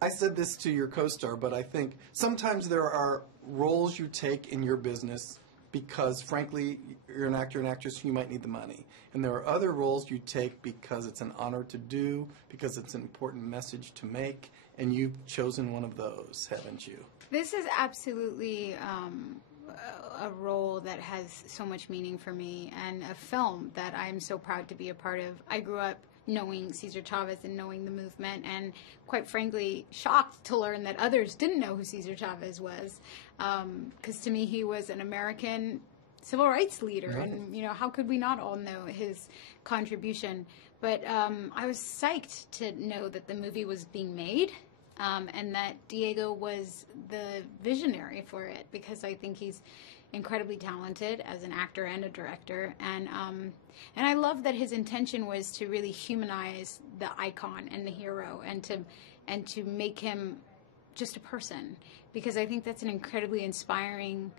I said this to your co-star, but I think sometimes there are roles you take in your business because, frankly, you're an actor and actress, you might need the money. And there are other roles you take because it's an honor to do, because it's an important message to make, and you've chosen one of those, haven't you? This is absolutely a role that has so much meaning for me, and a film that I'm so proud to be a part of. I grew up knowing Cesar Chavez and knowing the movement, and quite frankly shocked to learn that others didn't know who Cesar Chavez was, because to me he was an American civil rights leader, right. And how could we not all know his contribution? But I was psyched to know that the movie was being made, and that Diego was the visionary for it, because I think he's incredibly talented as an actor and a director, and I love that his intention was to really humanize the icon and the hero, and to make him just a person, because I think that's an incredibly inspiring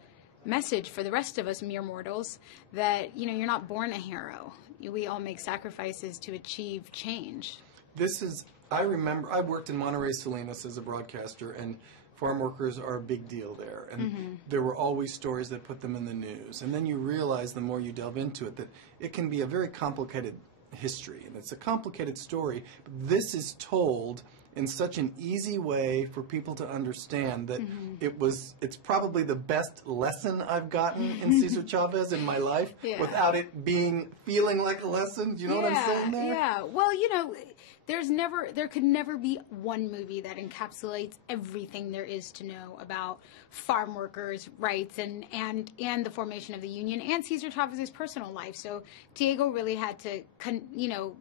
message for the rest of us mere mortals, that you're not born a hero. We all make sacrifices to achieve change. I remember I worked in Monterey Salinas as a broadcaster, and farm workers are a big deal there, and there were always stories that put them in the news. And then you realize, the more you delve into it, that it can be a very complicated history, and it's a complicated story. But this is told in such an easy way for people to understand that it's probably the best lesson I've gotten in Cesar Chavez in my life, without it feeling like a lesson. Do you know what I'm saying there? Yeah. Well, there could never be one movie that encapsulates everything there is to know about farm workers' rights and the formation of the union and Cesar Chavez's personal life. So Diego really had to,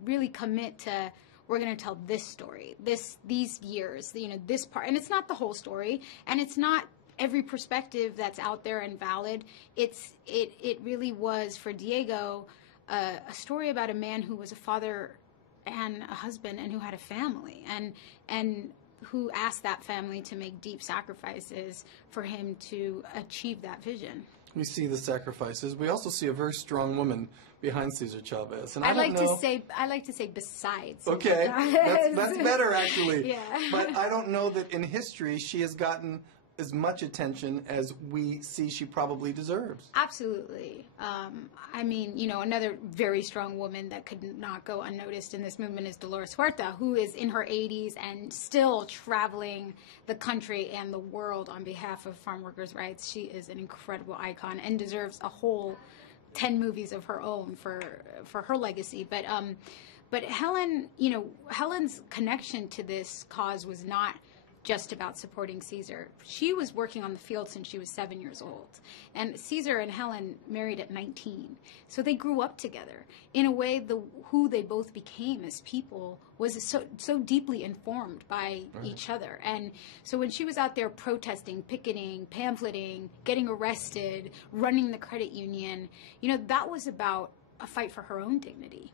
really commit to, we're going to tell this story, these years, this part. And it's not the whole story, and it's not every perspective that's out there and valid. It really was, for Diego, a story about a man who was a father and a husband, and who had a family, and who asked that family to make deep sacrifices for him to achieve that vision. We see the sacrifices. We also see a very strong woman behind Cesar Chavez. And I like to say besides. Okay, that's better actually. Yeah. But I don't know that in history she has gotten as much attention as we see she probably deserves. Absolutely. Another very strong woman that could not go unnoticed in this movement is Dolores Huerta, who is in her 80s and still traveling the country and the world on behalf of farm workers' rights. She is an incredible icon and deserves a whole 10 movies of her own for her legacy. But Helen, Helen's connection to this cause was not just about supporting Cesar. She was working on the field since she was 7 years old. And Cesar and Helen married at 19. So they grew up together. In a way, who they both became as people was so deeply informed by each other. And so when she was out there protesting, picketing, pamphleting, getting arrested, running the credit union, that was about a fight for her own dignity.